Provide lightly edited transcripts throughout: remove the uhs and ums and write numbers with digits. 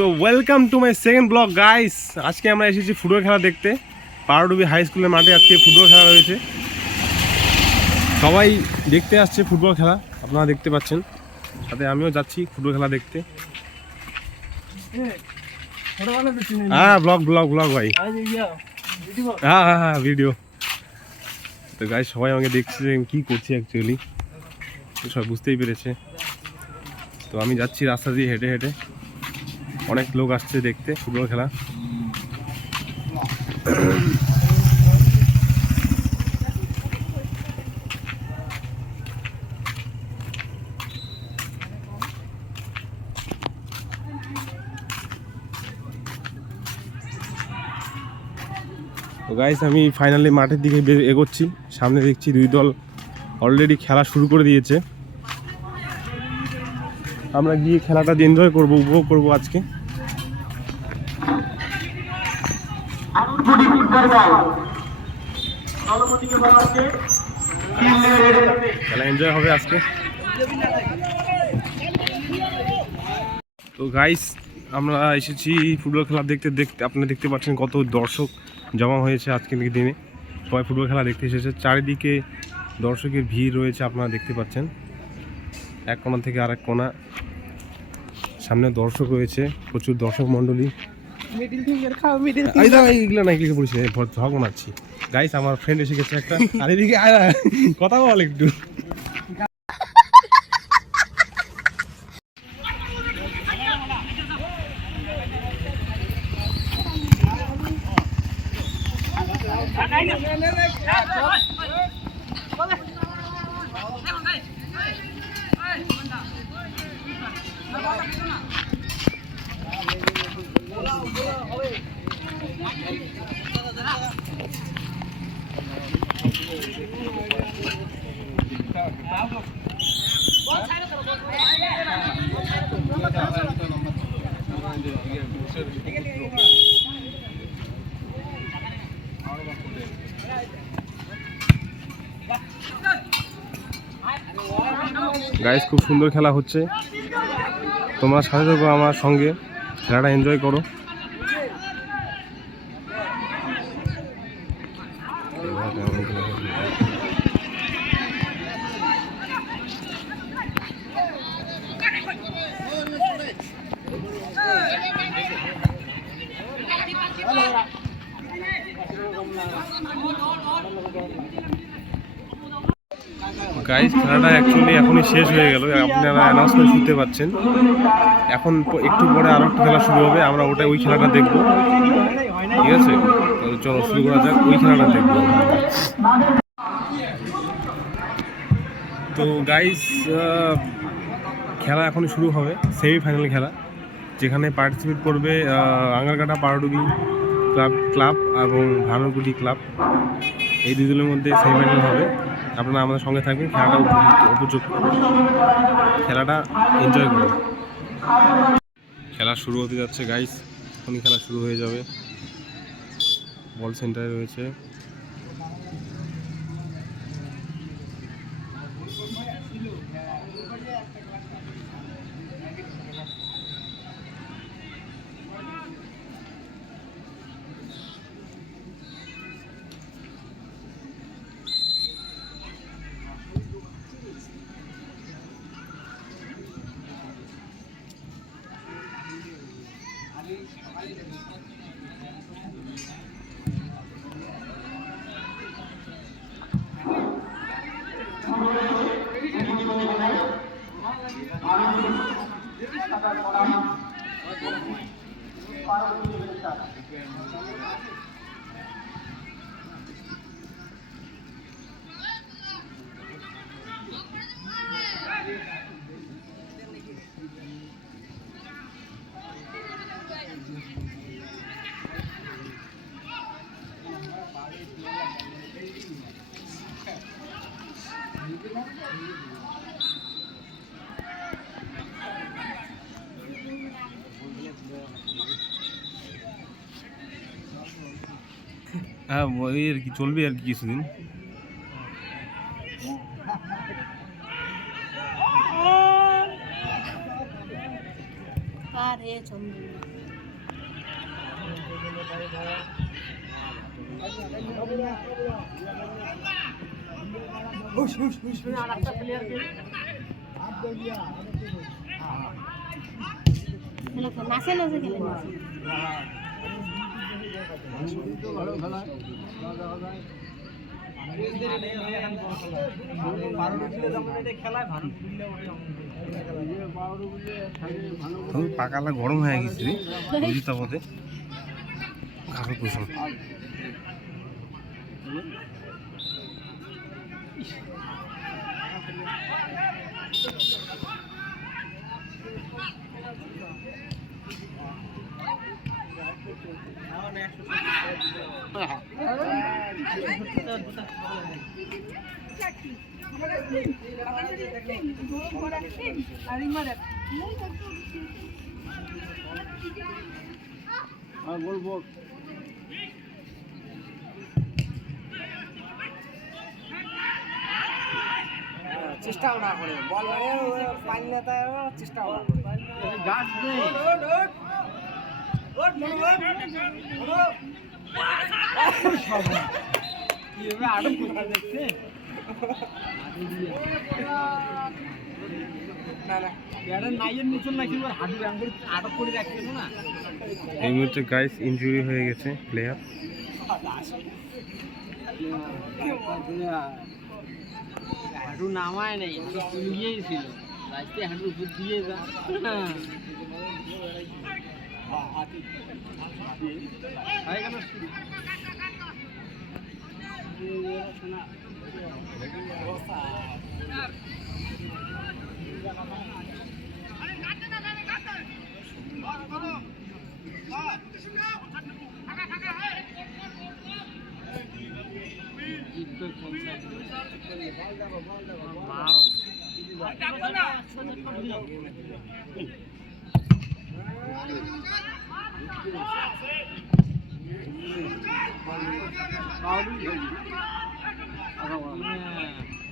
So welcome to my second blog guys. আজকে আমরা এসেছি ফুটবল খেলা দেখতে। পারডুবি হাই স্কুলের মাঠে আজকে ফুটবল খেলা রয়েছে। সবাই দেখতে আসছে ফুটবল খেলা, আপনারা দেখতে পাচ্ছেন। সাথে আমিও যাচ্ছি ফুটবল খেলা দেখতে। হ্যাঁ ব্লগ ব্লগ ব্লগ ভাই, হ্যাঁ হ্যাঁ হ্যাঁ ভিডিও। তো গাইস সবাই আমাকে দেখছে যে কী করছি অ্যাকচুয়ালি, সবাই বুঝতেই পেরেছে। তো আমি যাচ্ছি রাস্তা দিয়ে হেঁটে হেঁটে, অনেক লোক আসছে দেখতে ফুটবল খেলা। তো গাইস আমি ফাইনালি মাঠের দিকে এগোচ্ছি। সামনে দেখছি দুই দল অলরেডি খেলা শুরু করে দিয়েছে। আমরা গিয়ে খেলাটা এনজয় করবো, উপভোগ করবো আজকে। খেলা এনজয় হবে আজকে। তো গাইস আমরা এসেছি ফুটবল খেলা দেখতে দেখতে। আপনারা দেখতে পাচ্ছেন কত দর্শক জমা হয়েছে আজকের দিনে। সবাই ফুটবল খেলা দেখতে এসেছে। চারিদিকে দর্শকের ভিড় রয়েছে, আপনারা দেখতে পাচ্ছেন। এক কোণা থেকে আরেক কোণা, সামনে দর্শক রয়েছে, প্রচুর দর্শক মণ্ডলী। এইগুলো না এগুলো বলছি ঝগড়া আছি। গাইস আমার ফ্রেন্ড এসে গেছে একটা, আর এদিকে কথা বল একটু। গাইস খুব সুন্দর খেলা হচ্ছে, তোমরা সাথে থাকো আমার সঙ্গে, খেলাটা এনজয় করো। গাইস খেলাটা অ্যাকচুয়ালি এখনই শেষ হয়ে গেল, আপনারা অ্যানাউন্সমেন্ট শুনতে পাচ্ছেন। এখন একটু পরে আরও একটা খেলা শুরু হবে, আমরা ওই খেলাটা দেখবো। ঠিক আছে, চলো শুরু করা যাক, ওই খেলাটা দেখবো। তো গাইস খেলা এখনই শুরু হবে, সেমিফাইনাল খেলা, যেখানে পার্টিসিপেট করবে আঙ্গারকাটা পারডুবি ক্লাব এবং ভানুকুটি ক্লাব। এই দুই দলের মধ্যে সেমিফাইনাল হবে। আপনারা আমাদের সঙ্গে থাকবেন, খেলাটা উপযোগ করবেন, খেলাটা এনজয় করুন। খেলা শুরু হতে যাচ্ছে গাইস, এখনই খেলা শুরু হয়ে যাবে। বল সেন্টারে রয়েছে। হ্যাঁ ওই আর কি চলবে আর কি কিছুদিন। রে চন্দ্র নাচে নাচে খেলে পাকালা গরম হয়ে গেছে বুঝি তাপতে খাবার কুসুম বলবো চেষ্টাও না করে বল পানি না চেষ্টাও না করে গাছ নেই এই মুহূর্তে গাইস ইনজুরি হয়ে গেছে প্লেয়ার হাঁটু নামায় নেই তুলিয়েই ছিল রাস্তায় হাঁটুর উপর দিয়ে যা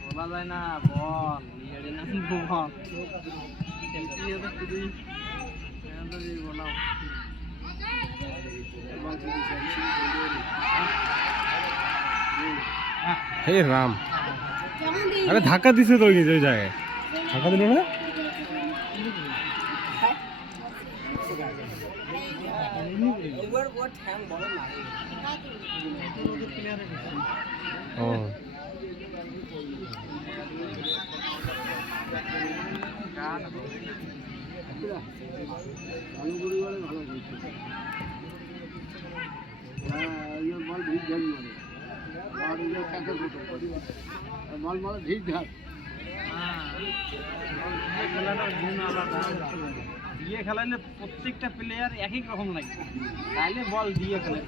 বলা যায় না বল বল হে রাম আরে ধাক্কা দিছে তো ওই জায়গায় ধাক্কা দিল না ও দিয়ে খেলাইলে প্রত্যেকটা প্লেয়ার এক এক রকম লাগে তাইলে বল দিয়ে খেলে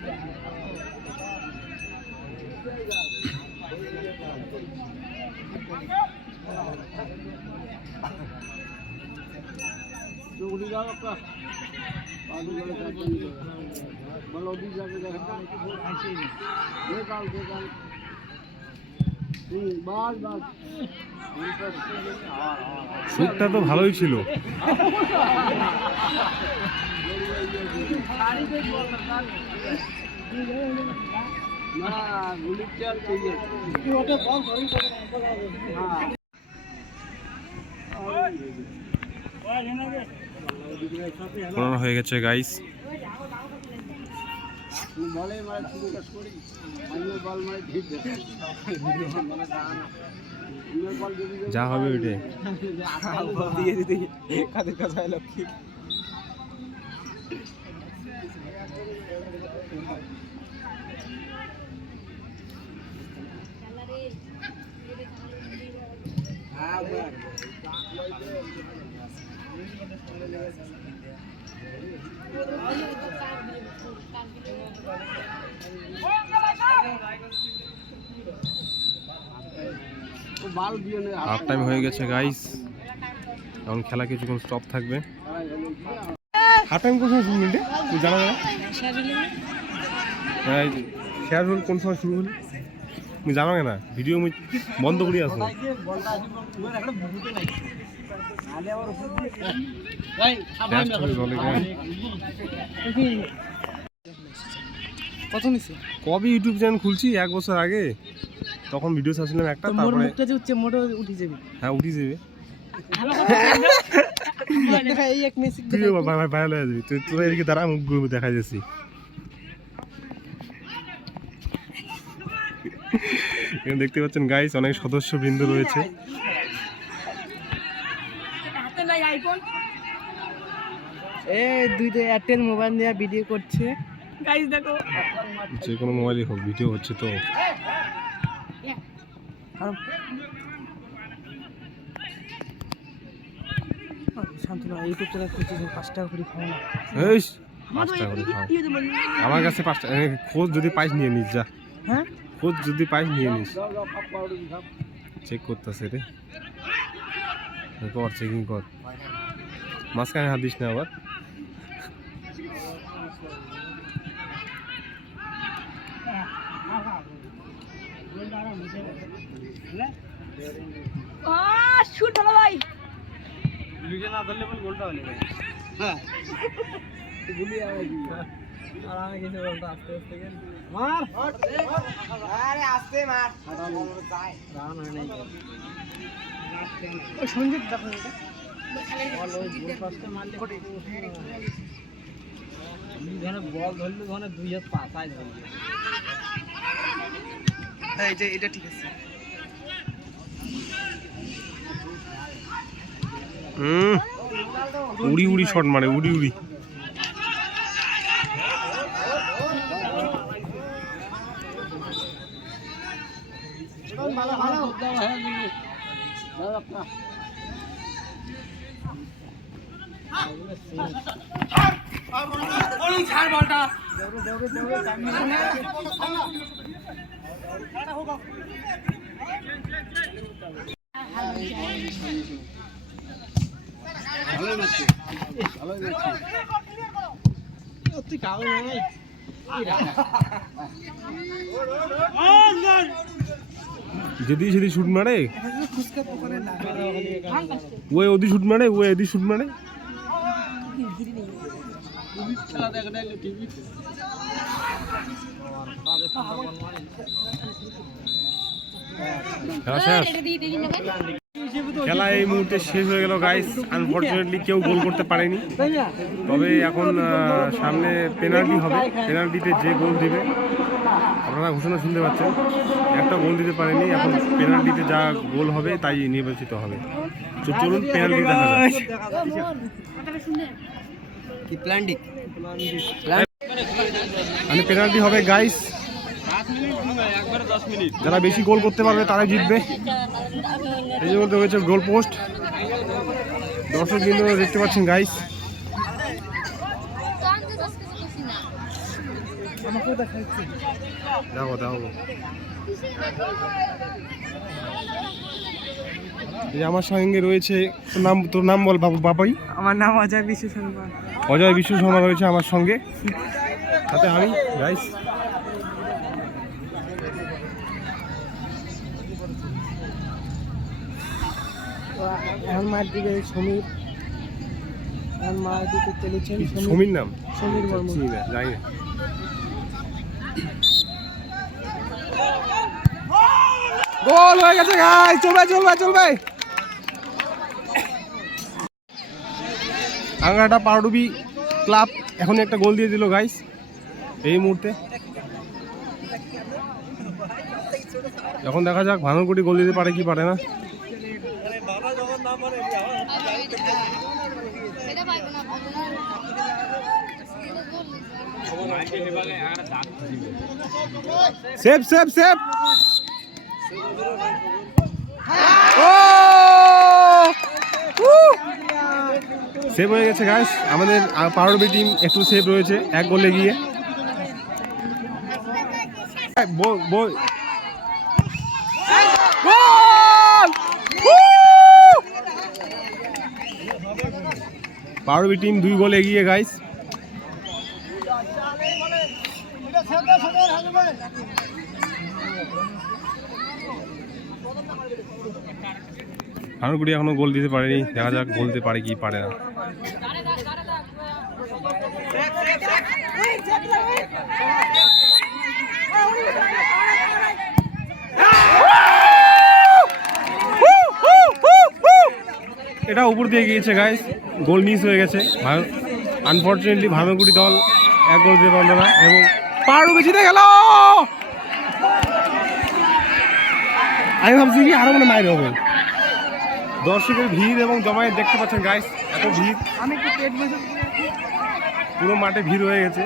শ্যুটটা তো ভালোই ছিল পুরনো হয়ে গেছে গাইস বলে মারে শুরু কাজ করি আমি বল মারে ঠিক দেখে যা হবে ওইটাই দিয়ে দিতে কাদের কাছে লক্ষ্মী হাফ টাইম হয়ে গেছে গাইস এখন খেলা কিছুক্ষণ স্টপ থাকবে হাফ টাইম কোন সময় শুরু হলে তুই জানা না শেয়ার হল কোন সময় শুরু হলে তুমি জানো না ভিডিও বন্ধ করে আসো Blast হবে জলে গায়ে। কত নিছে? কবে ইউটিউব চ্যানেল খুলছি 1 বছর আগে, তখন ভিডিও ছাড়ছিলাম একটা, মোর তারপরে মুখটা যে উঠছে মোটো উঠে যাবে। হ্যাঁ উঠে যাবে। দেখা এই এক মেসিক তুই ভাইরাল হয়ে যাবি, তোরা এদিকে দাঁড়া, মুখগুলো দেখা যাচ্ছি। এখানে দেখতে পাচ্ছেন গাইস, অনেক সদস্য বৃন্দ রয়েছে। হাতে নাই আইফোন এ দুইটা এয়ারটেল মোবাইল নিয়ে ভিডিও করছে। গাইস দেখো যে কোনো মোবাইলে হোক, ভিডিও হচ্ছে তো। শান্তনা ইউটিউব চ্যানেল খুলছিস 5 টাকা করে খাও না। এই 5 টাকা করে খাও। আমার কাছে 5 টাকা, খোঁজ যদি পাইস নিয়ে নিস যা। হ্যাঁ খোঁজ যদি পাইস নিয়ে নিস। চেক করতেছে রে, কর চেকিং কর, মাঝখানে হাত দিস না আবার। শুট হলো ভাই ভিডিও না ধরলে বল গোলটা হলো ভাই। হ্যাঁ গুলি আরে কি আর আমি কিছু বলতে আস্তে আস্তে গেল মার। আরে আস্তে মার, বল যায় রান হয় নাই। ও সঞ্জিত দেখো এটা বল ওই গোল পাসটা মারলে কোটে আমি জানে বল ধরলে ধরে 2 হাত পাসাই ধরবে। এই যে এটা ঠিক আছে। উড়ি উড়ি শট মারে, উড়ি উড়ি। ভালো ভালো যদি সেদি শুট মারে, ওই ওদি শুট মারে, ওই এদি শুট মারে। খেলা এই মুহূর্তে শেষ হয়ে গেল গাইস। আনফরচুনেটলি কেউ গোল করতে পারেনি, তবে এখন সামনে পেনাল্টি হবে। পেনাল্টিতে যে গোল দিবে, আপনারা ঘোষণা শুনতে পাচ্ছেন, একটা গোল দিতে পারেনি, এখন পেনাল্টিতে যা গোল হবে তাই নির্বাচিত হবে। তো চলুন পেনাল্টি দেখা যাক। কি প্ল্যান্ডিং মানে পেনাল্টি হবে গাইস, যারা বেশি গোল করতে পারবে তারাই জিতবে। এই যে বলতে হয়েছে গোল পোস্ট, দর্শক বিন্দু দেখতে পাচ্ছেন গাইস। দেখো দেখো, এই আমার সঙ্গে রয়েছে, তোর নাম বল বাবাই। আমার নাম অজয় বিশ্ব শর্মা। অজয় বিশ্ব শর্মা রয়েছে আমার সঙ্গে, সাথে আমি গাইস। এখন মার দিকে সমীর, এখন মার দিকে চলেছেন সমীর নাম, সমীর বর্মন। চিনি না, জানি না। গোল হয়ে গেছে গাইস, চলবে চলবে চলবে। আঙ্গাটা পারডুবি ক্লাব এখন একটা গোল দিয়ে দিল গাইস এই মুহূর্তে। এখন দেখা যাক ভানুকুটি গোল দিতে পারে কি পারে না। সেভ সেভ সেভ, সেভ হয়ে গেছে গাইস। আমাদের পারডুবি টিম একটু সেভ রয়েছে 1 গোলে গিয়ে। পারডুবি টিম 2 গোলে এগিয়ে গাইস। ভানুকুটি এখনো গোল দিতে পারেনি, দেখা যাক গোল দিতে পারে কি পারে না। এটা উপর দিয়ে গিয়েছে গাইস, গোল মিস হয়ে গেছে। আনফর্চুনেটলি ভানুকুটি দল 1 গোল দিতে পারল না এবং পাড়ুবি জিতে গেল। আমি ভাবছি কি আরো মনে মাইর হবে। দর্শকের ভিড় এবং জমায়েত দেখতে পাচ্ছেন গাইস, এত ভিড়, আমি কি পেট বসে পুরো মাঠে ভিড় হয়ে গেছে।